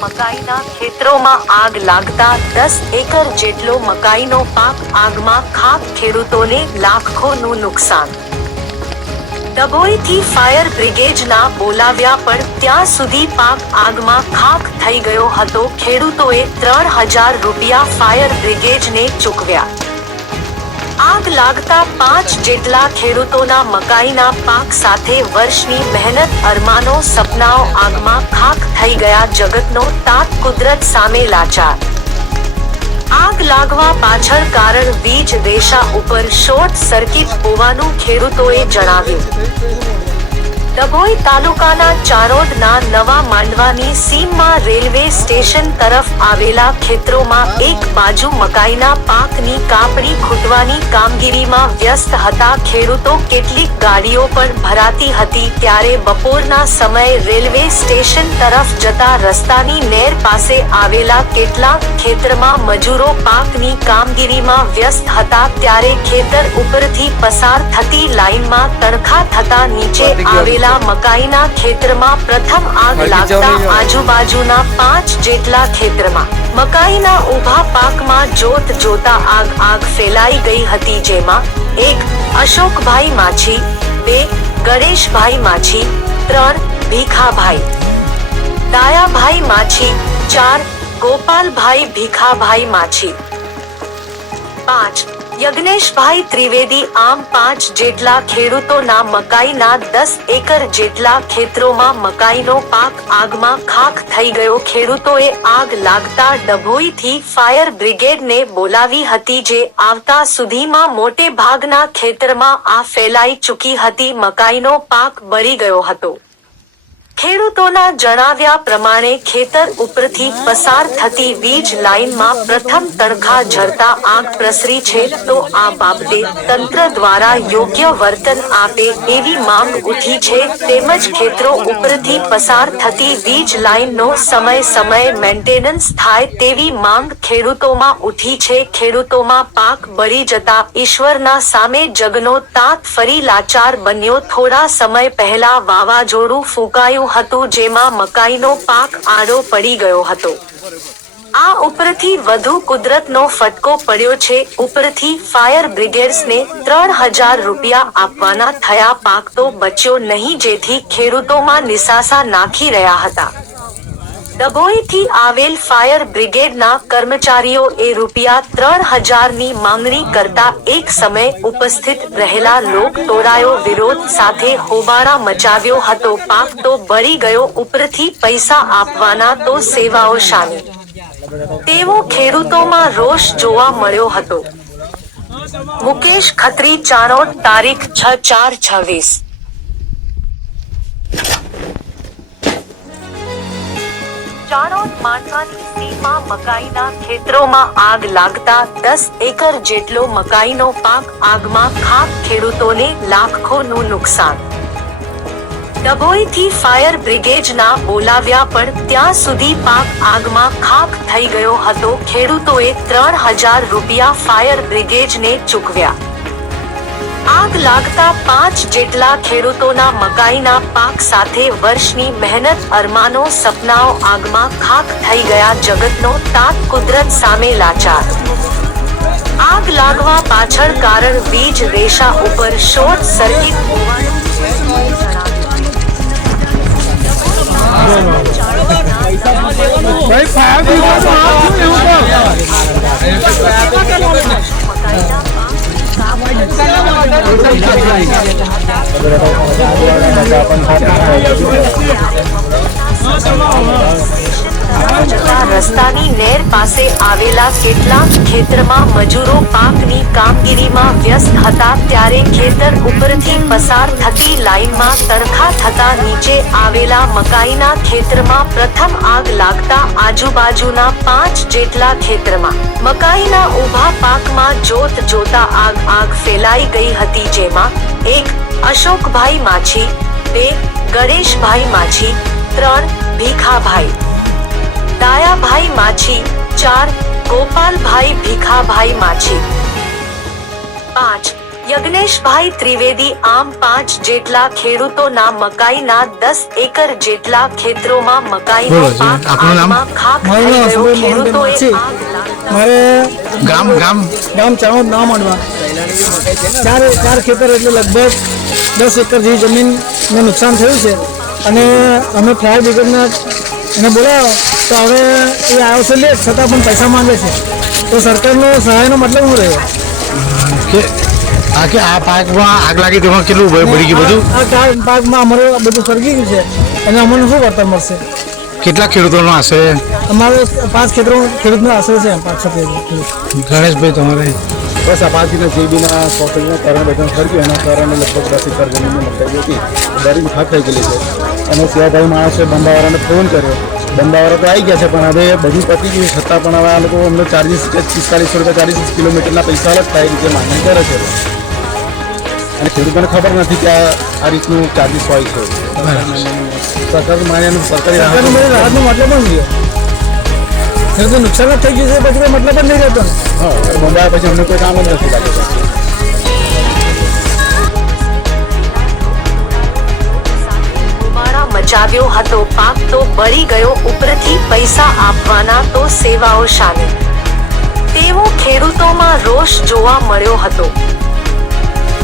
મકાઈના ખેતરોમાં આગ લાગતા 10 એકર જેટલો મકાઈનો પાક આગમાં ખાક, ખેડૂતોને લાખોનું નુકસાન। ડભોઈથી ફાયર બ્રિગેડના બોલાવ્યા પણ ત્યાં સુધી પાક આગમાં ખાક થઈ ગયો હતો। ખેડૂતોએ 3000 રૂપિયા ફાયર બ્રિગેડને ચૂકવ્યા। આગ લાગતા 5 જેટલા ખેડૂતોના મકાઈના પાક સાથે વર્ષની મહેનત, અરમાનો, સપનાઓ આગમાં ખાક થઈ ગયા। જગતનો તાત કુદરત સામે લાચાર। આગ લાગવા પાછળ કારણ વીજ રેષા ઉપર શોર્ટ સર્કિટ હોવાનું ખેડૂતોએ જણાવ્યું। ડભોઈ તાલુકાના ચારોડના નવા માંડવાની સીમમાં રેલવે સ્ટેશન તરફ આવેલા ખેતરોમાં એક બાજુ મકાઈના પાકની કાપણી ખૂટવાની કામગીરીમાં વ્યસ્ત હતા। ખેડૂતો કેટલીક ગાડીઓ પણ ભરાતી હતી ત્યારે બપોરના સમયે રેલવે સ્ટેશન તરફ જતા રસ્તાની નેર પાસે આવેલા કેટલાક ખેતરમાં મજૂરો પાકની કામગીરીમાં વ્યસ્ત હતા ત્યારે ખેતર ઉપરથી પસાર થતી લાઈનમાં તણખા થતા નીચે આવેલા મકાઈના ખેતરમાં પ્રથમ આગ લાગતા આજુબાજુના 5 જેટલા ખેતરમાં મકાઈના ઊભા પાકમાં જોતા આગ ફેલાઈ ગઈ હતી જેમાં 1 અશોકભાઈ માછી, 2 ગણેશભાઈ માછી, 3 ભીખાભાઈ ડાયાભાઈ માછી, 4 ગોપાલભાઈ ભીખાભાઈ માછી, 5 યજ્ઞેશભાઈ ત્રિવેદી આમ 5 જેટલા ખેડૂતોના મકાઈના 10 એકર જેટલા ખેતરોમાં મકાઈનો પાક આગમાં ખાક થઈ ગયો। ખેડૂતોએ આગ લાગતા ડભોઈથી ફાયર બ્રિગેડને બોલાવી હતી જે આવતા સુધીમાં મોટે ભાગના ખેતરમાં આ ફેલાઈ ચૂકી હતી। મકાઈનો પાક બળી ગયો હતો। ખેડૂતોના જણાવ્યા પ્રમાણે ખેતર ઉપરથી પસાર થતી વીજ લાઇનમાં પ્રથમ તણખા ઝરતા આગ પ્રસરી છે તો આ બાબતે તંત્ર દ્વારા યોગ્ય વર્તન આપે એવી માંગ ઉઠી છે તેમજ ખેતરો ઉપરથી પસાર થતી વીજ લાઇનનો સમયે મેન્ટેનન્સ થાય તેવી માંગ ખેડૂતોમાં ઉઠી છે। ખેડૂતોમાં પાક બળી જતા ઈશ્વરના સામે જગનો તાત ફરી લાચાર બન્યો। થોડા સમય પહેલા વાવાઝોડું ફૂંકાયું હતું જેમાં મકાઈનો પાક આડો પડી ગયો હતો। આ ઉપરથી વધુ કુદરતનો ફટકો પડ્યો છે। ઉપરથી ફાયર બ્રિગેડ્સને 3000 રૂપિયા આપવાના થયા, પાક તો બચ્યો નહીં જેથી ખેડૂતોમાં નિસાસા નાખી રહ્યા હતા। ડભોઈથી આવેલ ફાયર બ્રિગેડના કર્મચારીઓએ રૂપિયા 3000ની માંગણી કરતા એક સમય ઉપસ્થિત રહેલા લોક ટોળાયો વિરોધ સાથે હોબાળા મચાવ્યો હતો। પાક તો બળી ગયો, ઉપરથી પૈસા આપવાના તો સેવાઓ શાની તેવો ખેડૂતોમાં રોષ જોવા મળ્યો હતો। મુકેશ ખત્રી, ચાણોદ, તારીખ 6/4/26। ચાણોદ માંડવાની સીમમાં મકાઈના ખેતરોમાં આગ લાગતા 10 એકર જેટલો મકાઈનો પાક આગમાં ખાક, ખેડૂતોને લાખોનું નુકસાન। ડભોઈથી ફાયર બ્રિગેડના બોલાવ્યા પણ ત્યાં સુધી પાક આગમાં ખાક થઈ ગયો હતો। ખેડૂતોએ 3000 રૂપિયા ફાયર બ્રિગેડને ચૂકવ્યા। આગ લાગતા 5 જેટલા ખેડૂતોના મકાઈના પાક સાથે વર્ષની મહેનત, અરમાનો, સપનાઓ આગમાં ખાક થઈ ગયા। જગતનો તાત કુદરત સામે લાચાર। આગ લાગવા પાછળ કારણ વીજ રેષા ઉપર શોર્ટ સર્કિટ હોવાનું રસ્તાની નેર પાસે આવેલા કેટલાક ખેતરમાં મજૂરો પાકની કામગીરીમાં વ્યસ્ત હતા ત્યારે ખેતર ઉપરથી પસાર થતી લાઈનમાં તણખા થતા નીચે આવેલા મકાઈના ખેતરમાં પ્રથમ આગ લાગતા આજુબાજુના 5 જેટલા ખેતરમાં મકાઈના ઊભા પાકમાં જોતા આગ ફેલાઈ ગઈ હતી જેમાં 1 અશોકભાઈ માછી, 2 ગણેશભાઈ માછી, 3 ભીખાભાઈ ડાયાભાઈ માછી, 4 ગોપાલભાઈ ભીખાભાઈ માછી, 5 યજ્ઞેશભાઈ ત્રિવેદી આમ 5 જેટલા ખેડૂતોના મકાઈના 10 એકર જેટલા ખેતરોમાં મકાઈનો બોલો જી, પાક આપનું નામ? આગમાં ખાક મારું થઈ નામ ગયો. અશોક ખેડૂતોએ મોહનભાઈ આગ લાગતા મારે ગામ ચાણોદ ના માંડવા ચાર ખેતર એટલે લગભગ 10 એકર જેવી જમીનને નુકસાન થયું છે અને અમે ફાયર બ્રિગેડને એને બોલાવ્યો તો હવે એ આવ્યો છે લેટ છતાં પણ પૈસા માંગે છે તો સરકારનો સહાયનો મતલબ શું રહ્યો કે આ પાકમાં આગ લાગી તેમાં કેટલું બળી ગયું બધું? આ પાકમાં અમારે બધું સળગી ગયું છે અને અમને શું વળતર મળશે? કેટલા ખેડૂતોનો આશરે? અમારે 5 ખેડૂતનો આશરે છે 5-6 ખેડૂત. ગણેશભાઈ તમારે? બસ આ પાર્ટીના જેબીના સોફ્ટવેરના કારણે બધા સર્ગ્યું એના કારણે લગભગ 10 એકર જમીનની મકાઈ હતી દરી ખાક થઈ ગયેલી છે અને સેવાભાઈ માણસે બંબાવાળાને ફોન કર્યો. બંબાવાળા તો આવી ગયા છે પણ હવે બધું પતી ગયું છતાં પણ હવે આ લોકો અમને ચાર્જીસ 4500 રૂપિયા 40 કિલોમીટરના પૈસા અલગ થાય રીતે માંગણી કરે છે અને ખેડૂતોને ખબર નથી કે આ રીતનું ચાર્જીસ હોય છે. સરકાર માન્યાનું સરકારી સરકારનો મને રાહતનો મતલબ જ નહીં. ખેડૂતો નુકસાન જ થઈ ગયું છે પછી કોઈ મતલબ જ નહીં રહેતો ને. હા બંબાયા પછી અમને કોઈ કામ જ નથી લાગતું. ધુમાડા મચાવ્યો હતો પાક તો બળી ગયો ઉપરથી પૈસા આપવાના તો સેવાઓ શાને તેવો ખેડૂતોમાં રોષ જોવા મળ્યો હતો.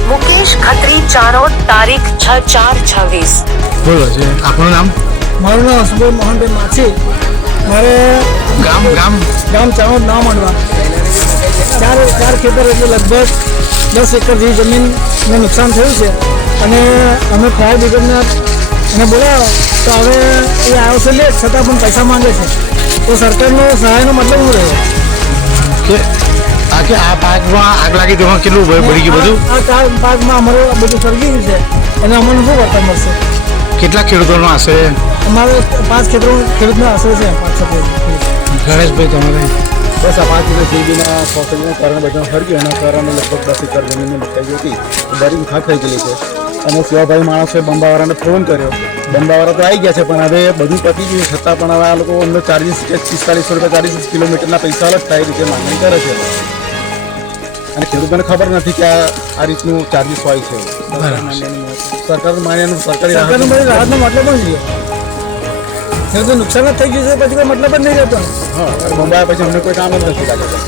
મુકેશ ખત્રી, ચાણોદ, તારીખ 6/4/26. બોલો જી, આપનું નામ? મારું નામ અશોક મોહનભાઈ માછી. મારે ગામ ચાણોદ ના માંડવા ચાર ખેતર એટલે લગભગ 10 એકર જેવી જમીનને નુકસાન થયું છે અને અમે ફાયર બ્રિગેડને એને બોલાવ્યો તો હવે એ આવ્યો છે લેટ છતાં પણ પૈસા માંગે છે તો સરકારનો સહાયનો મતલબ શું રહ્યો? કે આ પાકમાં આગ લાગી તેમાં કેટલું બળી ગયું બધું? આ પાકમાં અમારે બધું સળગી ગયું છે અને અમને શું વળતર મળશે? કેટલા ખેડૂતોનો આશરે? અમારે 5 ખેડૂતનો આશરે છે 5-6 ખેડૂત. ગણેશભાઈ તમારે? બસ આ પાર્ટીના જેબીના સોફ્ટવેરના કારણે બધા સર્ગ્યું એના કારણે લગભગ 10 એકર જમીનની મકાઈ હતી દરી ખાક થઈ ગયેલી છે અને સેવાભાઈ માણસે બંબાવાળાને ફોન કર્યો. બંબાવાળા તો આવી ગયા છે પણ હવે બધું પતી ગયું છતાં પણ હવે આ લોકો અમને ચાર્જીસ 4500 રૂપિયા 40 કિલોમીટરના પૈસા અલગ થાય રીતે માંગણી કરે છે અને ખેડૂતોને ખબર નથી કે આ રીતનું ચાર્જીસ હોય છે. સરકાર માન્યાનું સરકારનો મને રાહતનો મતલબ જ નહીં. ખેડૂતો નુકસાન જ થઈ ગયું છે પછી કોઈ મતલબ જ નહીં રહેતો ને. હા બંબાયા પછી અમને કોઈ કામ જ નથી લાગતું.